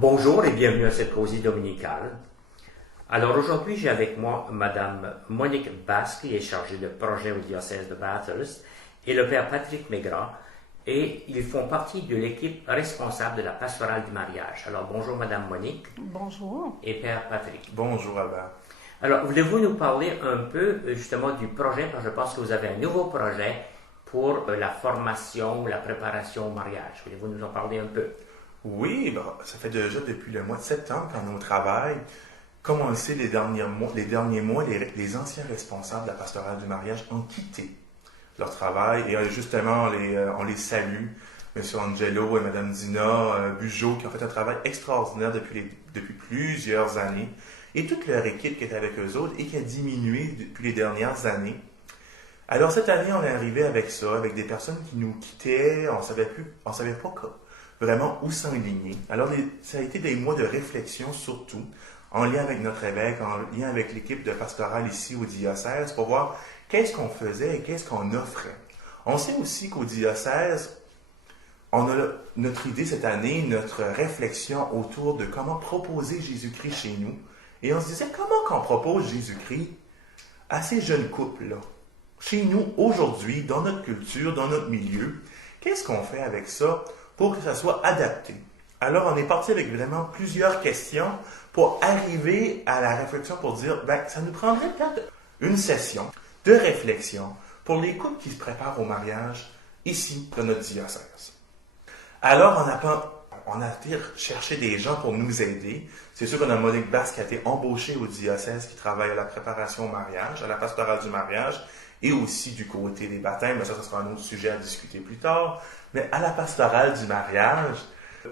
Bonjour et bienvenue à cette causerie dominicale. Alors aujourd'hui, j'ai avec moi Madame Monique Basse, qui est chargée de projet au diocèse de Bathurst, et le Père Patrick Mégras, et ils font partie de l'équipe responsable de la pastorale du mariage. Alors bonjour Madame Monique. Bonjour. Et Père Patrick. Bonjour Albert. Alors voulez-vous nous parler un peu justement du projet, parce que je pense que vous avez un nouveau projet pour la formation, la préparation au mariage. Voulez-vous nous en parler un peu? Oui, ça fait déjà depuis le mois de septembre qu'on est au travail. Comme on le sait, les derniers mois, les anciens responsables de la pastorale du mariage ont quitté leur travail et justement, on les salue. M. Angelo et Mme Dina Bugeaud qui ont fait un travail extraordinaire depuis plusieurs années et toute leur équipe qui est avec eux autres et qui a diminué depuis les dernières années. Alors cette année, on est arrivé avec ça, avec des personnes qui nous quittaient, on savait pas vraiment où s'enligner. Alors ça a été des mois de réflexion surtout, en lien avec notre évêque, en lien avec l'équipe de pastorale ici au diocèse, pour voir qu'est-ce qu'on faisait et qu'est-ce qu'on offrait. On sait aussi qu'au diocèse, on a notre idée cette année, notre réflexion autour de comment proposer Jésus-Christ chez nous. Et on se disait, comment qu'on propose Jésus-Christ à ces jeunes couples-là? Chez nous, aujourd'hui, dans notre culture, dans notre milieu, qu'est-ce qu'on fait avec ça pour que ça soit adapté? Alors, on est parti avec vraiment plusieurs questions pour arriver à la réflexion pour dire, ça nous prendrait peut-être une session de réflexion pour les couples qui se préparent au mariage ici, dans notre diocèse. Alors, on a été chercher des gens pour nous aider. C'est sûr qu'on a Monique Basse qui a été embauchée au diocèse, qui travaille à la préparation au mariage, à la pastorale du mariage, et aussi du côté des baptêmes, mais ça sera un autre sujet à discuter plus tard. Mais à la pastorale du mariage,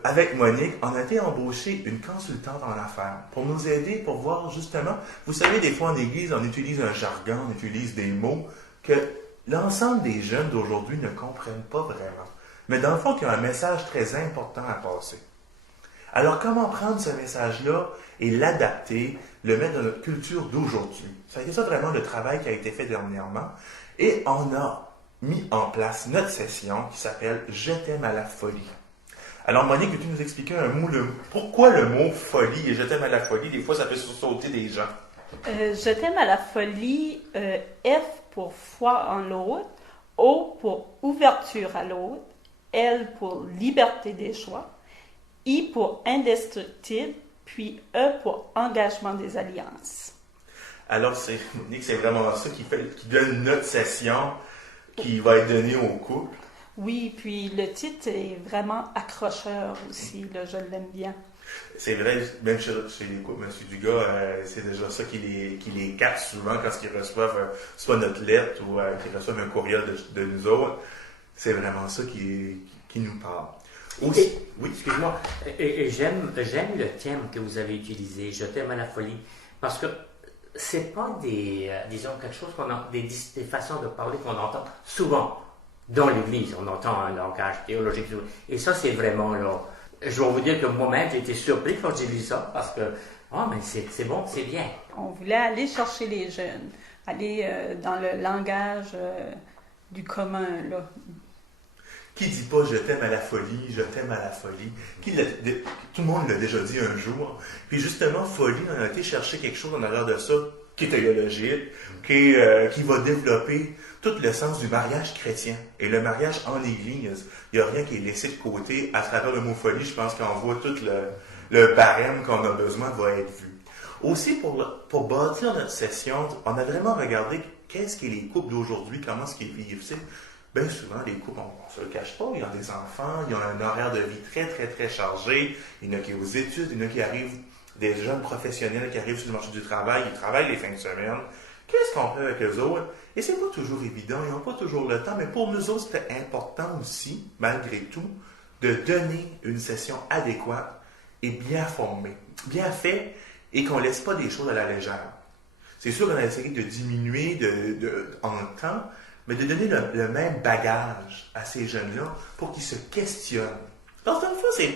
avec Monique, on a été embaucher une consultante en affaires pour nous aider, pour voir justement, vous savez, des fois en église, on utilise un jargon, on utilise des mots que l'ensemble des jeunes d'aujourd'hui ne comprennent pas vraiment. Mais dans le fond, il y a un message très important à passer. Alors, comment prendre ce message-là et l'adapter, le mettre dans notre culture d'aujourd'hui? Ça a été ça vraiment le travail qui a été fait dernièrement. Et on a mis en place notre session qui s'appelle « Je t'aime à la folie ». Alors, Monique, veux-tu nous expliquer pourquoi le mot « folie » et « Je t'aime à la folie », des fois, ça peut sauter des gens? Je t'aime à la folie, F pour foi en l'autre, O pour ouverture à l'autre, L pour liberté des choix, I pour indestructible, puis E pour engagement des alliances. Alors, Monique, c'est vraiment ça qui donne notre session qui va être donnée au couple. Oui, puis le titre est vraiment accrocheur aussi, là, je l'aime bien. C'est vrai, même chez les couples, M. Dugas, c'est déjà ça qui les capte souvent quand ils reçoivent soit notre lettre ou qu'ils reçoivent un courriel de nous autres. C'est vraiment ça qui nous parle. Oui, excuse-moi. Et j'aime le thème que vous avez utilisé, Je t'aime à la folie, parce que c'est pas disons, quelque chose des façons de parler qu'on entend souvent dans l'Église. On entend un langage théologique. Et ça, c'est vraiment, là, je vais vous dire que moi-même, j'ai été surpris quand j'ai lu ça, parce que, mais c'est bon, c'est bien. On voulait aller chercher les jeunes, aller dans le langage du commun, là. Qui dit pas « je t'aime à la folie, je t'aime à la folie » tout le monde l'a déjà dit un jour. Puis justement, folie, on a été chercher quelque chose en arrière de ça qui est théologique, qui va développer tout le sens du mariage chrétien. Et le mariage en Église, il n'y a rien qui est laissé de côté. À travers le mot folie, je pense qu'on voit tout le barème qu'on a besoin va être vu. Aussi, pour bâtir notre session, on a vraiment regardé qu'est-ce qu'est les couples d'aujourd'hui, comment est-ce qu'ils vivent. Bien souvent, les couples, on ne se le cache pas, ils ont des enfants, ils ont un horaire de vie très, très, très chargé. Il y en a qui sont aux études, il y en a qui arrivent, des jeunes professionnels qui arrivent sur le marché du travail, ils travaillent les fins de semaine. Qu'est-ce qu'on fait avec eux autres? Et c'est pas toujours évident, ils n'ont pas toujours le temps, mais pour nous autres, c'était important aussi, malgré tout, de donner une session adéquate et bien formée, bien faite, et qu'on ne laisse pas des choses à la légère. C'est sûr qu'on a essayé de diminuer en temps, mais de donner le même bagage à ces jeunes-là pour qu'ils se questionnent. Parce que dans le fond,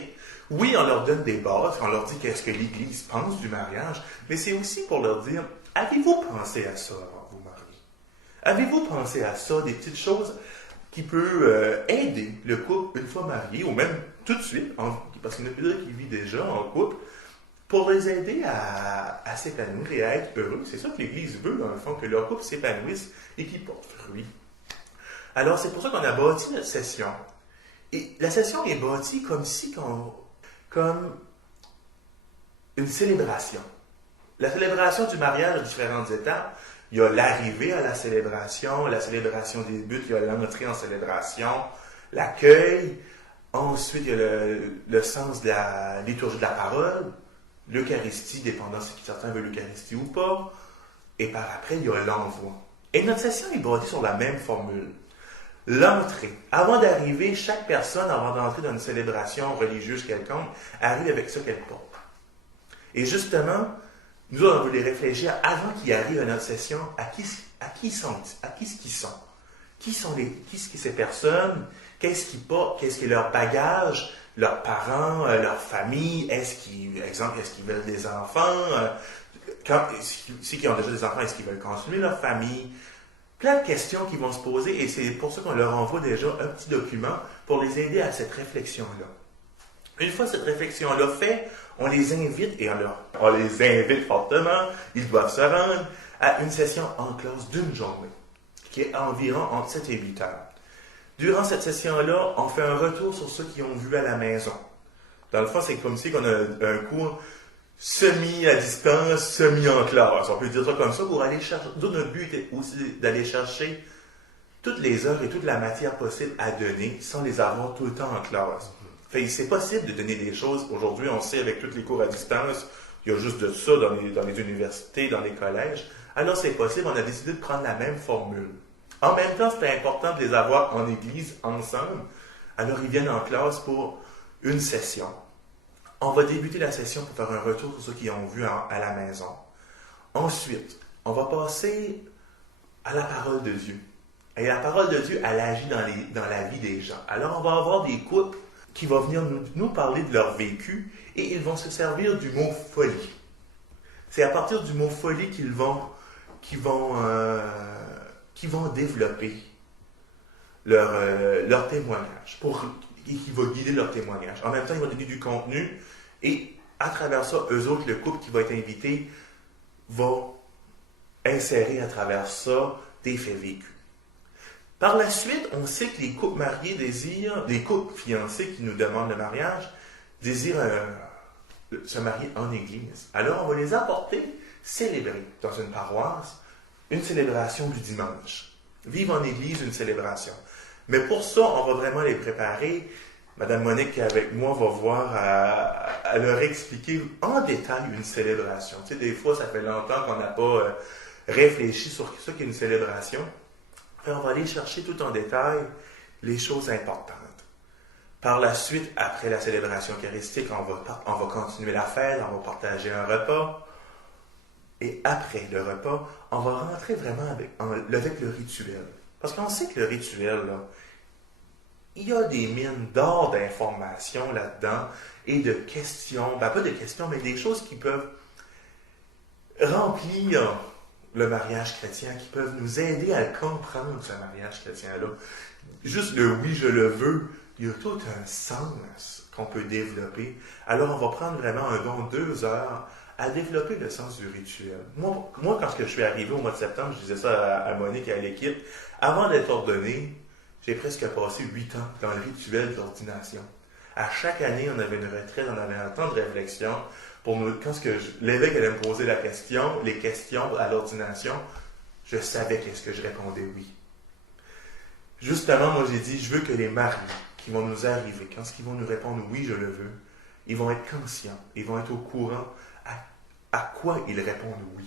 oui, on leur donne des bases, on leur dit qu'est-ce que l'Église pense du mariage, mais c'est aussi pour leur dire, avez-vous pensé à ça avant de vous marier? Avez-vous pensé à ça, des petites choses qui peut aider le couple une fois marié, ou même tout de suite, parce qu'il y en a plusieurs qui vivent déjà en couple, pour les aider à s'épanouir et à être heureux. C'est ça que l'Église veut, dans le fond, que leur couple s'épanouisse et qu'il porte fruit. Alors, c'est pour ça qu'on a bâti notre session. Et la session est bâtie comme une célébration. La célébration du mariage a différentes étapes. Il y a l'arrivée à la célébration débute, il y a l'entrée en célébration, l'accueil, ensuite il y a le sens de la liturgie de la parole, l'Eucharistie, dépendant si certains veulent l'Eucharistie ou pas, et par après il y a l'envoi. Et notre session est bâtie sur la même formule. L'entrée. Avant d'arriver, chaque personne, avant d'entrer dans une célébration religieuse quelconque, arrive avec ce qu'elle porte. Et justement, nous, on voulait réfléchir avant qu'ils arrivent à notre session, à qui ils sont. Qui sont ces personnes? Qu'est-ce qu'ils portent? Qu'est-ce qui est leur bagage? Leurs parents, leur famille? Est-ce qu'ils veulent des enfants? Ceux qui ont déjà des enfants, est-ce qu'ils veulent continuer leur famille? Plein de questions qui vont se poser, et c'est pour ça qu'on leur envoie déjà un petit document pour les aider à cette réflexion-là. Une fois cette réflexion-là faite, on les invite, et on les invite fortement, ils doivent se rendre à une session en classe d'une journée, qui est environ entre 7 et 8 heures. Durant cette session-là, on fait un retour sur ceux qui ont vu à la maison. Dans le fond, c'est comme si on a un cours semi à distance, semi en classe. On peut dire ça comme ça pour aller chercher. Notre but est aussi d'aller chercher toutes les heures et toute la matière possible à donner sans les avoir tout le temps en classe. Fait, c'est possible de donner des choses. Aujourd'hui, on sait avec tous les cours à distance, il y a juste de ça dans les universités, dans les collèges. Alors c'est possible, on a décidé de prendre la même formule. En même temps, c'était important de les avoir en église ensemble. Alors ils viennent en classe pour une session. On va débuter la session pour faire un retour sur ceux qui ont vu à la maison. Ensuite, on va passer à la parole de Dieu. Et la parole de Dieu, elle agit dans la vie des gens. Alors on va avoir des couples qui vont venir nous parler de leur vécu et ils vont se servir du mot folie. C'est à partir du mot folie qu'ils vont développer leur témoignage, qui va guider leur témoignage. En même temps, ils vont donner du contenu et à travers ça, eux autres, le couple qui va être invité, va insérer à travers ça des faits vécus. Par la suite, on sait que les couples mariés les couples fiancés qui nous demandent le mariage, désirent se marier en église. Alors, on va les apporter célébrer dans une paroisse une célébration du dimanche. Vivre en église une célébration. Mais pour ça, on va vraiment les préparer. Madame Monique qui est avec moi va voir à leur expliquer en détail une célébration. Tu sais, des fois, ça fait longtemps qu'on n'a pas réfléchi sur ce qu'est une célébration. On va aller chercher tout en détail les choses importantes. Par la suite, après la célébration eucharistique, on va continuer la fête, on va partager un repas. Et après le repas, on va rentrer vraiment avec le rituel. Parce qu'on sait que le rituel, là, il y a des mines d'or d'informations là-dedans et de questions, pas de questions, mais des choses qui peuvent remplir le mariage chrétien, qui peuvent nous aider à comprendre ce mariage chrétien-là. Juste le « oui, je le veux », il y a tout un sens qu'on peut développer. Alors, on va prendre vraiment 2 heures à développer le sens du rituel. Moi quand je suis arrivé au mois de septembre, je disais ça à Monique et à l'équipe, avant d'être ordonné, j'ai presque passé 8 ans dans le rituel d'ordination. À chaque année, on avait une retraite, on avait un temps de réflexion. Quand l'évêque allait me poser les questions à l'ordination, je savais qu'est-ce que je répondais oui. Justement, moi j'ai dit, je veux que les mariés qui vont nous arriver, quand ils vont nous répondre oui, je le veux, ils vont être conscients, ils vont être au courant à quoi ils répondent oui.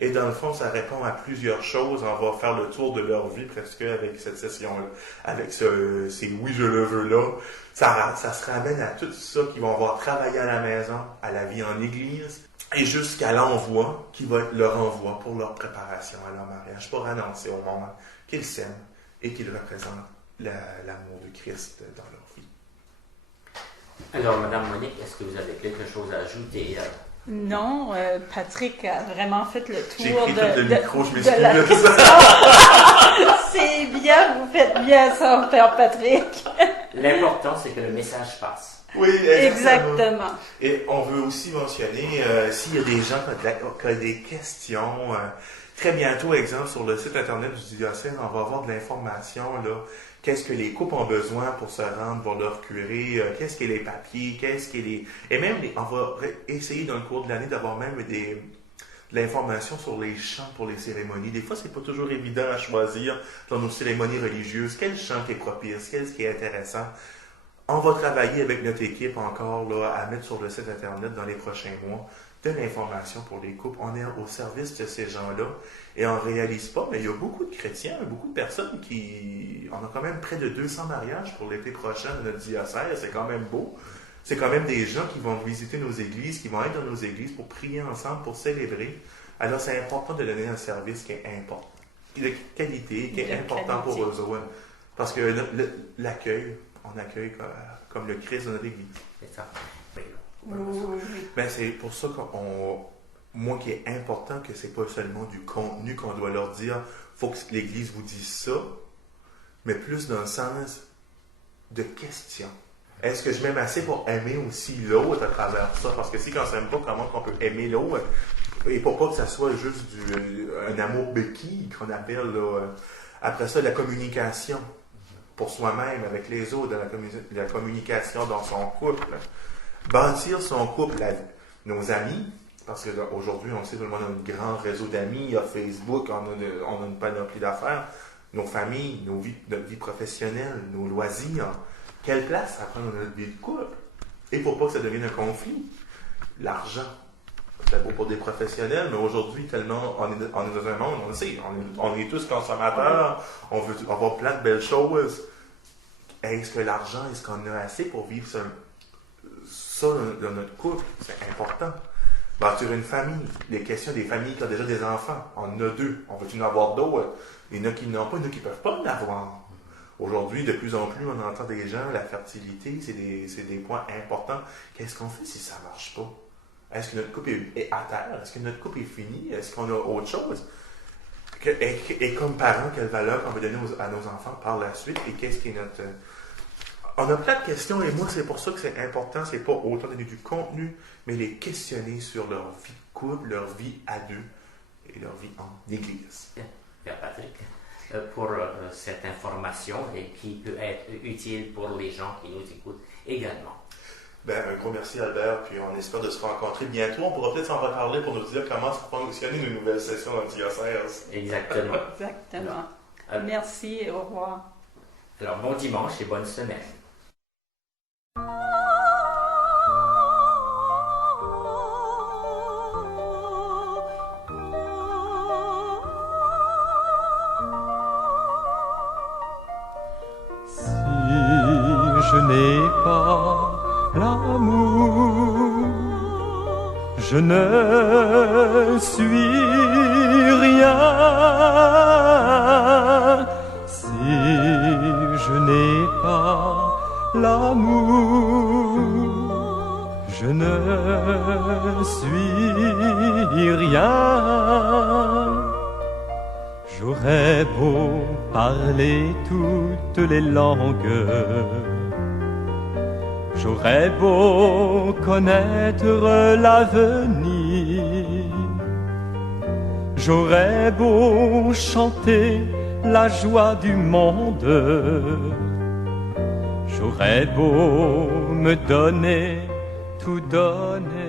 Et dans le fond, ça répond à plusieurs choses. On va faire le tour de leur vie presque avec cette session-là, avec ces oui, je le veux là. Ça se ramène à tout ça qu'ils vont avoir travaillé à la maison, à la vie en église, et jusqu'à l'envoi, qui va être leur envoi pour leur préparation à leur mariage, pour annoncer au monde qu'ils s'aiment et qu'ils représentent l'amour de Christ dans leur vie. Alors, Madame Monique, est-ce que vous avez quelque chose à ajouter? Non, Patrick a vraiment fait le tour J'ai pris tout le micro, je de la m'excuse. C'est bien, vous faites bien ça, Père Patrick. L'important, c'est que le message passe. Oui, Exactement. Et on veut aussi mentionner, s'il y a des gens qui ont des questions, très bientôt, exemple, sur le site internet du diocèse, on va avoir de l'information, là. Qu'est-ce que les couples ont besoin pour se rendre voir leur curé, qu'est-ce que les papiers, qu'est-ce que les... Et même, on va essayer dans le cours de l'année d'avoir même de l'information sur les chants pour les cérémonies. Des fois, c'est pas toujours évident à choisir dans nos cérémonies religieuses quel chant qui est propice, qu'est-ce qui est intéressant. On va travailler avec notre équipe encore là, à mettre sur le site internet dans les prochains mois de l'information pour les couples. On est au service de ces gens-là et on ne réalise pas, mais il y a beaucoup de chrétiens, beaucoup de personnes qui... On a quand même près de 200 mariages pour l'été prochain dans notre diocèse, c'est quand même beau. C'est quand même des gens qui vont visiter nos églises, qui vont être dans nos églises pour prier ensemble, pour célébrer. Alors c'est important de donner un service qui est important, de qualité, qui est important pour eux autres. Parce que l'accueil, on accueille comme le Christ dans notre église. C'est ça. Ben, c'est pour ça moi qui est important que c'est pas seulement du contenu qu'on doit leur dire, faut que l'Église vous dise ça, mais plus dans le sens de questions. Est-ce que je m'aime assez pour aimer aussi l'autre à travers ça? Parce que si on ne s'aime pas, comment on peut aimer l'autre? Et pour pas que ça soit juste un amour béquille qu'on appelle là. Après ça, la communication pour soi-même, avec les autres, la communication dans son couple. Bâtir son couple, nos amis, parce qu'aujourd'hui, on sait tout le monde a un grand réseau d'amis, il y a Facebook, on a une panoplie d'affaires, nos familles, notre vie professionnelle, nos loisirs. Quelle place ça prend dans notre vie de couple? Et pour pas que ça devienne un conflit. L'argent. C'est beau pour des professionnels, mais aujourd'hui, tellement on est dans un monde, on le sait, on est tous consommateurs, on veut avoir plein de belles choses. Est-ce que l'argent, est-ce qu'on a assez pour vivre ça dans notre couple? C'est important. Bâtir une famille. Les questions des familles qui ont déjà des enfants. On en a 2. On veut-tu en avoir d'autres? Il y en a qui n'ont pas, il y en a qui ne peuvent pas en avoir. Aujourd'hui, de plus en plus, on entend des gens, la fertilité, c'est des points importants. Qu'est-ce qu'on fait si ça ne marche pas? Est-ce que notre couple est à terre? Est-ce que notre couple est fini? Est-ce qu'on a autre chose? Et comme parents, quelle valeur on veut donner à nos enfants par la suite? Et qu'est-ce qui est notre... On a plein de questions et moi, c'est pour ça que c'est important. C'est pas autant donner du contenu, mais les questionner sur leur vie de couple, leur vie à deux et leur vie en église. Père Patrick, pour cette information et qui peut être utile pour les gens qui nous écoutent également. Ben, un gros merci Albert, puis on espère de se rencontrer bientôt. On pourra peut-être s'en reparler pour nous dire comment ça fonctionne une nouvelle session dans le diocèse. Exactement. Exactement. Merci et au revoir. Alors, bon dimanche et bonne semaine. Si je n'ai pas l'amour, je ne suis rien. Si je n'ai pas l'amour, je ne suis rien. J'aurais beau parler toutes les langues, j'aurais beau connaître l'avenir, j'aurais beau chanter la joie du monde, j'aurais beau me donner, tout donner.